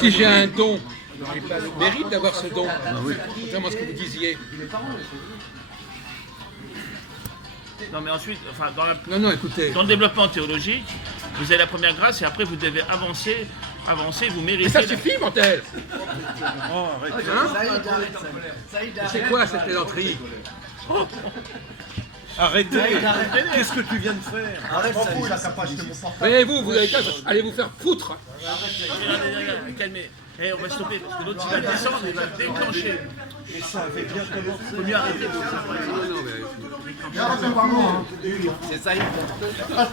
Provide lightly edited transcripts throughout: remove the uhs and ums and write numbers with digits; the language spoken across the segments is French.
Si j'ai un don, je n'ai pas le mérite d'avoir ce don. Contrairement à ce que vous disiez. Non, mais ensuite, enfin, Non, écoutez. dans le développement théologique, vous avez la première grâce et après vous devez avancer, vous méritez. Mais ça suffit, mortel. Oh, arrête. C'est quoi cette plaisanterie? Arrêtez. Qu'est-ce que tu viens de faire? Arrête, ça, déjà qu'à pas acheter mon portable. Mais vous avez qu'à aller vous faire foutre. Regardez, calmez. On va stopper parce que l'autre il va descendre et il va déclencher. Mais ça avait bien commencé. Il faut mieux arrêter.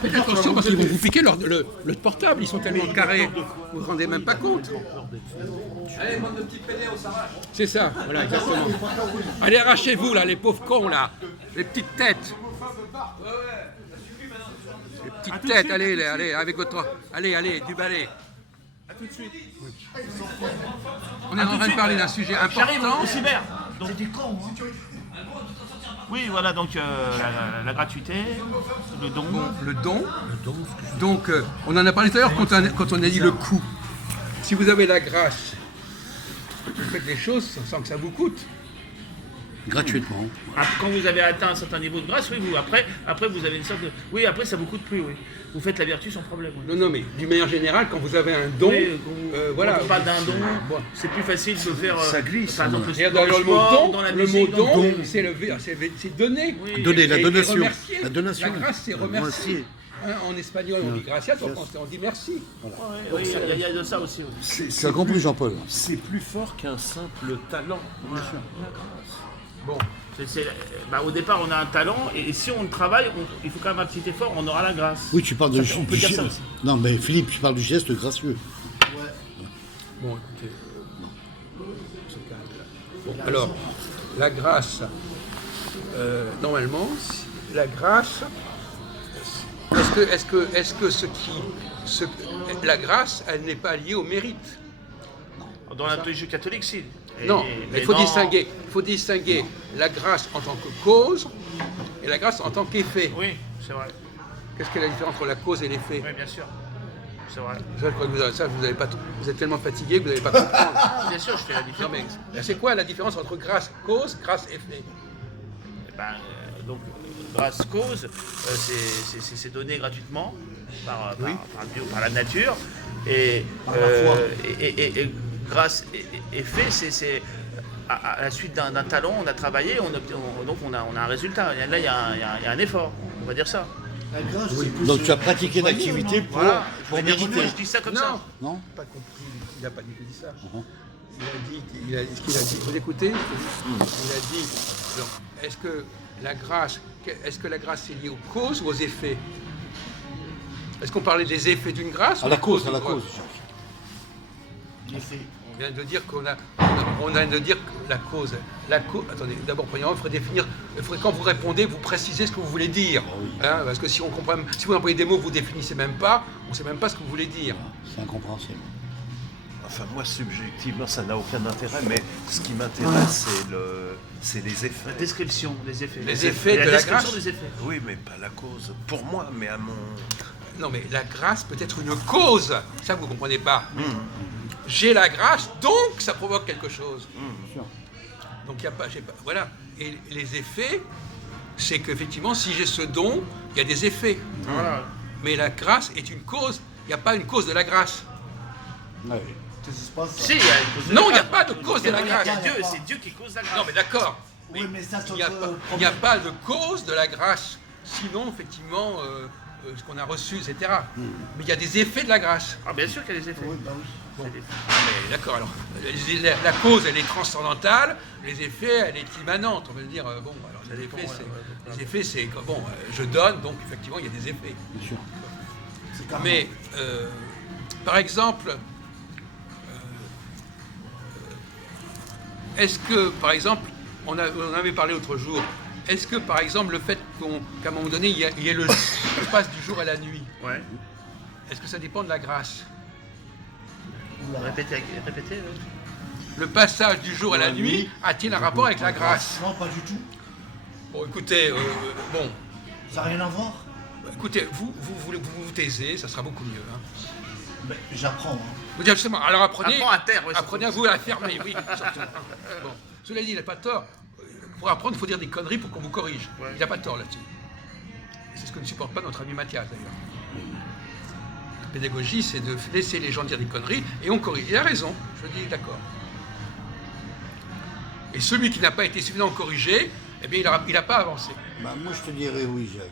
Faites attention parce qu'ils vont vous piquer le portable, ils sont tellement carrés, vous vous rendez même pas compte. Allez, bande de petits pédés, on s'arrache. C'est ça, voilà, exactement. Allez, arrachez-vous là, les pauvres cons là, les petites têtes. Les petites têtes, allez, avec votre... Allez, du balai. A tout de suite. On est en train de parler d'un sujet J'arrive important. au cyber. C'est des cons, hein. Oui, voilà, donc la gratuité, le don. Le don. Donc, on en a parlé tout à l'heure quand on a dit le coût. Si vous avez la grâce, vous faites les choses sans que ça vous coûte. Gratuitement. Quand vous avez atteint un certain niveau de grâce, oui, après vous avez une sorte de... Oui, après ça vous coûte plus, oui. Vous faites la vertu sans problème. Oui. Non, mais d'une manière générale, quand vous avez un don, Oui, voilà. quand on parle d'un don, c'est plus facile de faire... Ça glisse. Par exemple, Et dans dans le mot sport, don, dans la le musique, mot dans don, c'est donner. Oui. Donner, la Et donation. remercier. La donation. La grâce, c'est remercier. Hein, en espagnol, on dit gracias, en français, on dit merci. Oui, il y a de ça aussi. Oui. Tu as compris, Jean-Paul? C'est plus fort qu'un simple talent. Bon, Au départ, on a un talent, et si on le travaille, il faut quand même un petit effort, on aura la grâce. Oui, tu parles de... On peut dire ça aussi. Non, mais Philippe, tu parles du geste gracieux. bon, écoutez, on se calme, là. Bon, alors, la grâce, normalement, la grâce, la grâce, elle n'est pas liée au mérite. Dans la théologie catholique, si. Non, mais il faut distinguer la grâce en tant que cause et la grâce en tant qu'effet. Oui, c'est vrai. Qu'est-ce qu'est la différence entre la cause et l'effet? Oui, bien sûr. C'est vrai. Ça, je crois que vous avez pas, vous êtes tellement fatigué que vous n'allez pas comprendre. Bien sûr, je fais la Non, différence. mais c'est quoi la différence entre grâce cause, grâce effet? Donc, grâce cause, c'est donné gratuitement par Dieu, par la nature. Et grâce effet, c'est à la suite d'un talent, on a travaillé, donc on a un résultat. Et là, il y a un effort, on va dire ça. La grâce, c'est plus, Donc tu as pratiqué une activité pour mériter. Je dis ça comme ça. Non? Pas compris, il n'a pas du tout dit ça. Il a dit ce qu'il a dit. Vous écoutez? Il a dit, alors, est-ce que la grâce est liée aux causes ou aux effets? Est-ce qu'on parlait des effets d'une grâce? À la cause, à la cause. On vient de dire on vient de dire que la cause. Attendez, d'abord, premièrement, il faudrait définir. Quand vous répondez, vous précisez ce que vous voulez dire. Hein, parce que si vous employez des mots que vous définissez même pas, on ne sait même pas ce que vous voulez dire. C'est incompréhensible. Enfin, moi, subjectivement, ça n'a aucun intérêt, mais ce qui m'intéresse, c'est les effets. La description des effets. Les effets de la description grâce. des effets. Oui, mais pas la cause. Pour moi, mais à mon... Non, mais la grâce peut être une cause. Ça, vous ne comprenez pas. J'ai la grâce, donc ça provoque quelque chose. Donc il n'y a pas, voilà. Et les effets, c'est qu'effectivement, si j'ai ce don, il y a des effets. Voilà. Mais la grâce est une cause. Il n'y a pas une cause de la grâce. Ouais. c'est pas ça. Si, il y a une cause de Non, la il n'y a grâce. pas de cause de la grâce. C'est Dieu qui cause la grâce. Non, mais d'accord. Oui, mais ça, Il n'y a pas de cause de la grâce. Sinon, effectivement, ce qu'on a reçu, etc. Mais il y a des effets de la grâce. Ah, bien sûr qu'il y a des effets. Oui, bah oui. Bon. Mais d'accord, alors, la cause, elle est transcendantale, les effets, elle est immanente. On va dire, bon, alors les effets, c'est que, bon, je donne, donc effectivement, il y a des effets. Bien sûr. Mais, par exemple, est-ce que, par exemple, on avait parlé l'autre jour, est-ce que, par exemple, le fait qu'à un moment donné, il y ait le passe du jour à la nuit, Ouais. est-ce que ça dépend de la grâce? Répétez. Le passage du jour à la nuit a-t-il un rapport avec la grâce? Non, pas du tout. Bon, écoutez, bon, Ça n'a rien à voir. écoutez, vous taisez, ça sera beaucoup mieux. Hein. Ben, j'apprends. Hein. Vous dites justement, alors apprenez, Apprends à terre, oui, apprenez à vous à la fermer, oui. Bon. Cela dit, il n'a pas tort. Pour apprendre, il faut dire des conneries pour qu'on vous corrige. Ouais. Il n'a pas tort là-dessus. C'est ce que ne supporte pas notre ami Mathias d'ailleurs. La pédagogie, c'est de laisser les gens dire des conneries et on corrige. Il a raison, je dis d'accord. Et celui qui n'a pas été suffisamment corrigé, eh bien, il n'a pas avancé. Bah, moi, je te dirais oui, Jacques.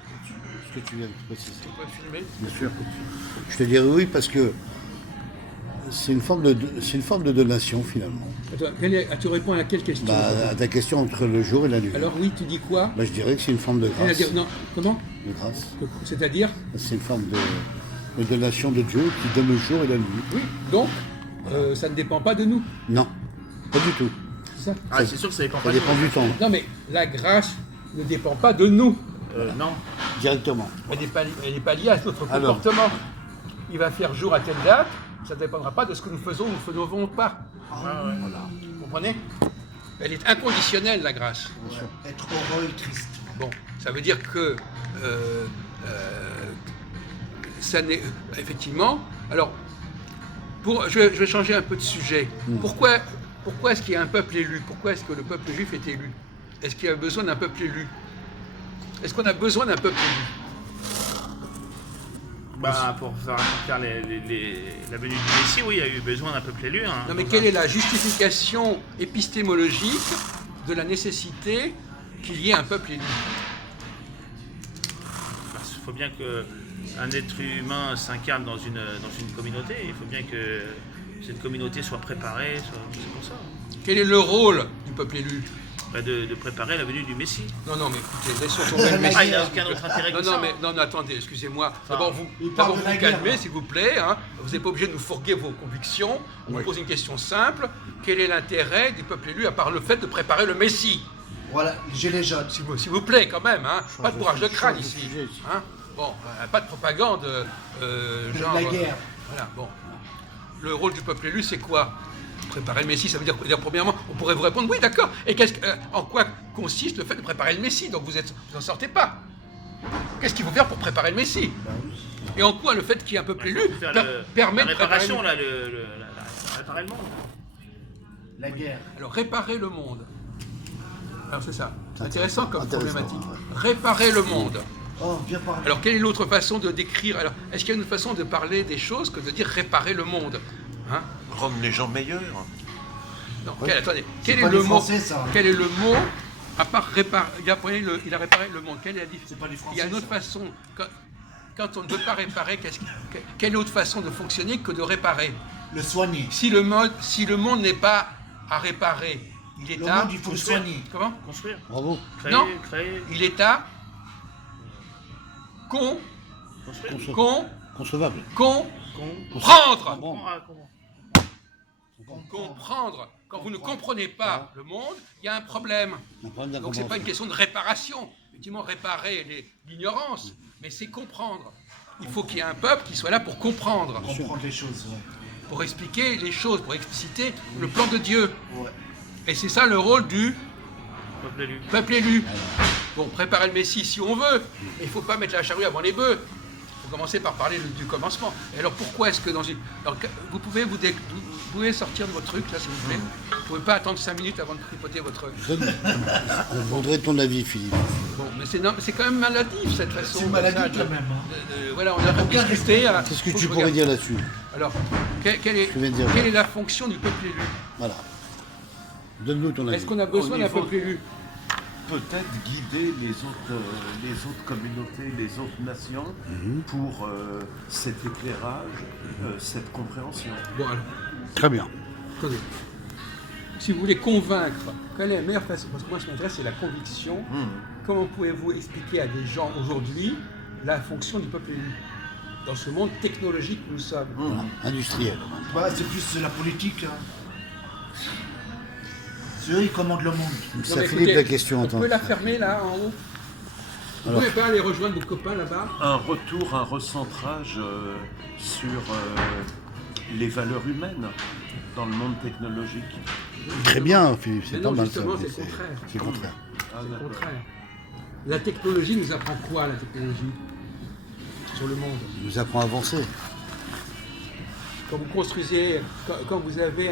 Ce que tu viens de préciser. Vous pouvez filmer. Bien sûr. Je te dirais oui parce que c'est une forme de donation finalement. Attends, tu réponds à quelle question? Bah, à ta question entre le jour et la nuit. Alors oui, tu dis quoi? Bah, je dirais que c'est une forme de grâce. Non, comment? De grâce. C'est-à-dire? C'est une forme de donation de Dieu qui donne le jour et la nuit. Oui, donc, ça ne dépend pas de nous. Non, pas du tout. C'est ça? Ah, c'est sûr que ça dépend Ça pas de dépend nous. du temps, Non, mais la grâce ne dépend pas de nous. Non. directement. Elle n'est pas liée à notre Alors. comportement. Il va faire jour à telle date, ça ne dépendra pas de ce que nous faisons ou ne faisons pas. Ah, ouais. Vous comprenez? Elle est inconditionnelle, la grâce. Être heureux et triste. Bon, ça veut dire que ça n'est effectivement. Alors, je vais changer un peu de sujet. Pourquoi est-ce qu'il y a un peuple élu? Pourquoi est-ce que le peuple juif est élu? Est-ce qu'il y a besoin d'un peuple élu? Est-ce qu'on a besoin d'un peuple élu? Bah, pour faire accomplir la venue du Messie, oui, il y a eu besoin d'un peuple élu. Hein. Non, mais quelle est la justification épistémologique de la nécessité qu'il y ait un peuple élu? Il faut bien qu'un être humain s'incarne dans une communauté. Il faut bien que cette communauté soit préparée. C'est pour ça. Quel est le rôle du peuple élu? Bah, de préparer la venue du Messie. Non, mais écoutez, laissons tomber le Ah, Messie. Ah, il n'a aucun autre intérêt que Non, ça. non, attendez, excusez-moi. D'abord, il parle vous de la guerre, calmez, là. s'il vous plaît. Hein. Vous n'êtes pas obligé de nous fourguer vos convictions. On vous pose une question simple. Quel est l'intérêt du peuple élu à part le fait de préparer le Messie? Voilà, les gilets jaunes. S'il vous plaît, quand même. Hein. Pas de bourrage de crâne change de ici. sujet, ici. Hein. Bon, pas de propagande genre... la guerre. Voilà, bon. Le rôle du peuple élu, c'est quoi? Préparer le Messie, ça veut dire, premièrement, on pourrait vous répondre, oui, d'accord. Et en quoi consiste le fait de préparer le Messie? Donc vous n'en sortez pas. Qu'est-ce qu'il faut faire pour préparer le Messie? Et en quoi le fait qu'il y ait un peuple élu Faut faire permet la de préparer réparation, le... là, réparer le monde. La guerre. Alors, réparer le monde. Alors, c'est ça. C'est intéressant comme Intéressant, problématique. ouais. Réparer le monde. Oh, viens par là. Alors, quelle est l'autre façon de décrire? Alors, est-ce qu'il y a une autre façon de parler des choses que de dire réparer le monde? Hein? Rendre les gens meilleurs. Non, attendez. C'est Quel pas est du le mot? français, ça. Quel est le mot? À part réparer, il a réparé le monde. Quelle est la différence? C'est pas du français, Il y a une autre ça. façon. Quand on ne veut pas réparer, quelle autre façon de fonctionner que de réparer? Le soigner. Si le monde n'est pas à réparer, il est Le à... monde, il faut le soigner. Comment? Construire. Bravo. Créer. Non. Créer. Il est à... Construire. Concevable. Comprendre. Bon. Ah, comment? Comprendre. Quand vous ne comprenez pas le monde, il y a un problème. Un problème Donc c'est pas une d'incompréhension. question de réparation. Effectivement, réparer l'ignorance, mais c'est comprendre. Il faut qu'il y ait un peuple qui soit là pour comprendre, Comprendre les choses, ouais. pour expliquer les choses, pour expliciter le plan de Dieu. Ouais. Et c'est ça le rôle du Peuple élu. peuple élu. Bon, préparer le Messie si on veut, mais il ne faut pas mettre la charrue avant les bœufs. Il faut commencer par parler du commencement. Et alors pourquoi est-ce que dans une... Alors, vous pouvez sortir de votre truc, là, s'il vous plaît. Vous ne pouvez pas attendre 5 minutes avant de tripoter votre... Je voudrais ton avis, Philippe. Bon, mais c'est quand même maladif, cette façon. C'est une maladie, comme ça, quand même, hein. voilà, on a Aucun discuté. respect. Qu'est-ce que Faut tu je pourrais regarde. dire là-dessus? Alors, quelle est la fonction du peuple élu? Voilà. Donne-nous ton avis. Est-ce qu'on a besoin Au d'un niveau- peuple élu? Peut-être guider les autres communautés, les autres nations pour cet éclairage, cette compréhension. Bon, alors, Très bien. attendez. Si vous voulez convaincre, quelle est la meilleure façon? Parce que moi, ce qui m'intéresse, c'est la conviction. Comment pouvez-vous expliquer à des gens aujourd'hui la fonction du peuple élu dans ce monde technologique où nous sommes? Voilà. Industriel. Bah, c'est plus de la politique. Hein. C'est eux, ils commandent le monde. Non, Ça, mais Philippe, écoutez, la question. On Attends. peut la fermer là, en haut? Vous Alors- pouvez pas aller rejoindre vos copains là-bas? Un retour, un recentrage sur les valeurs humaines dans le monde technologique. Très bien, Philippe. C'est Mais pas non, mal. justement, ça. c'est le contraire. C'est le contraire. Ah, C'est le d'accord. contraire. La technologie nous apprend quoi, la technologie? Sur le monde. Il nous apprend à avancer. quand vous construisez, quand vous avez,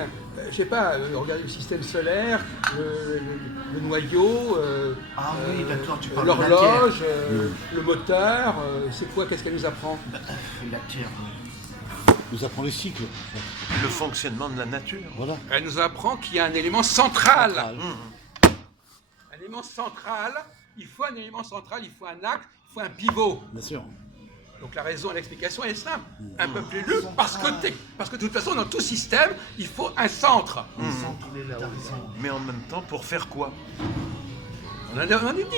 je sais pas, regardez le système solaire, le noyau, Ah oui, d'accord, tu parles de la l'horloge, le moteur, c'est quoi, qu'est-ce qu'elle nous apprend? La Terre. Nous apprend les cycles. Le fonctionnement de la nature. Voilà. Elle nous apprend qu'il y a un élément central. Central. Un élément central, il faut un élément central, il faut un axe, il faut un pivot. Bien sûr. Donc la raison et l'explication, elle est simple. Un peuple élu, parce que de toute façon, dans tout système, il faut un centre. Mais en même temps, pour faire quoi? On a dit,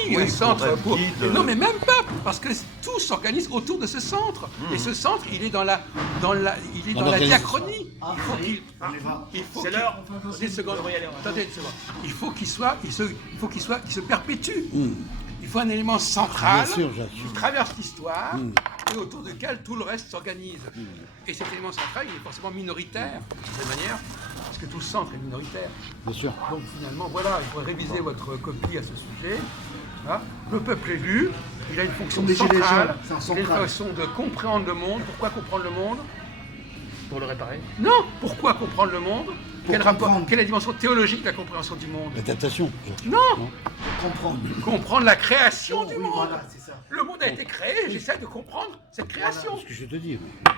Oui, un centre pour être guide. Non, mais même pas, parce que tout s'organise autour de ce centre. Et ce centre, il est dans la diachronie. Ah, Il faut qu'il... on y va. Il faut C'est qu'il- l'heure. Attendez une seconde. Attendez une seconde. Il faut qu'il se perpétue. Il faut un élément central Bien sûr, Jacques. qui traverse l'histoire et autour duquel tout le reste s'organise. Et cet élément central, il est forcément minoritaire, de cette manière, parce que tout le centre est minoritaire. Bien sûr. Donc finalement, voilà, il faut réviser votre copie à ce sujet. Hein. Le peuple élu, il a une fonction Comme les gilets centrale, jaunes, c'est un il a une central. façon de comprendre le monde. Pourquoi comprendre le monde? Pour le réparer. Non, pourquoi comprendre le monde? Quel rapport, comprendre. quelle est la dimension théologique de la compréhension du monde? L'adaptation. Jacques. Non, Comprendre. comprendre la création du Oui, monde. voilà, c'est ça. Le monde a été créé, j'essaie de comprendre cette création. C'est ce que je te dis.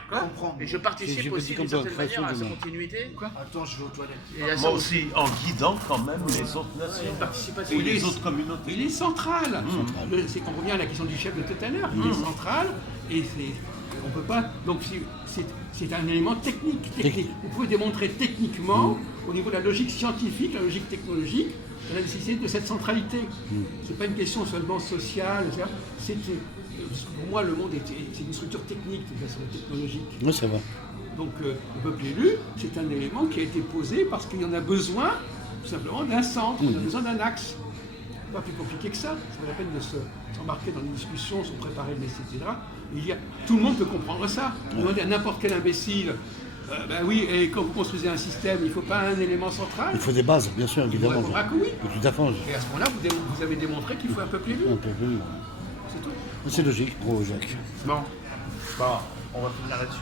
Quoi? Comprendre. Et je participe J'ai aussi dit d'une comme certaine création manière à sa de- continuité. Attends, je vais aux toilettes. Et à ça Moi aussi. aussi, en guidant quand même les autres nations Participatif. et les autres communautés. Il est central. On revient à la question du chef de tout à l'heure. Il est central et on peut pas. Donc c'est un élément technique. Vous pouvez démontrer techniquement, au niveau de la logique scientifique, la logique technologique, la nécessité de cette centralité. C'est pas une question seulement sociale. Pour moi, le monde c'est une structure technique de façon technologique. Oui, ça va. Donc le peuple élu, c'est un élément qui a été posé parce qu'il y en a besoin, tout simplement, d'un centre, on a besoin d'un axe. Pas plus compliqué que ça. Ça vaut la peine de s'embarquer dans les discussions, se préparer, etc. Tout le monde peut comprendre ça. Demander à n'importe quel imbécile, ben oui, et quand vous construisez un système, il ne faut pas un élément central. Il faut des bases, bien sûr, Il vous évidemment. répondra que oui. Tout à fait. Et à ce moment-là, vous avez démontré qu'il faut un peuple élu. Un peu plus. C'est tout. C'est logique, pro Jacques. Bon, on va finir là-dessus.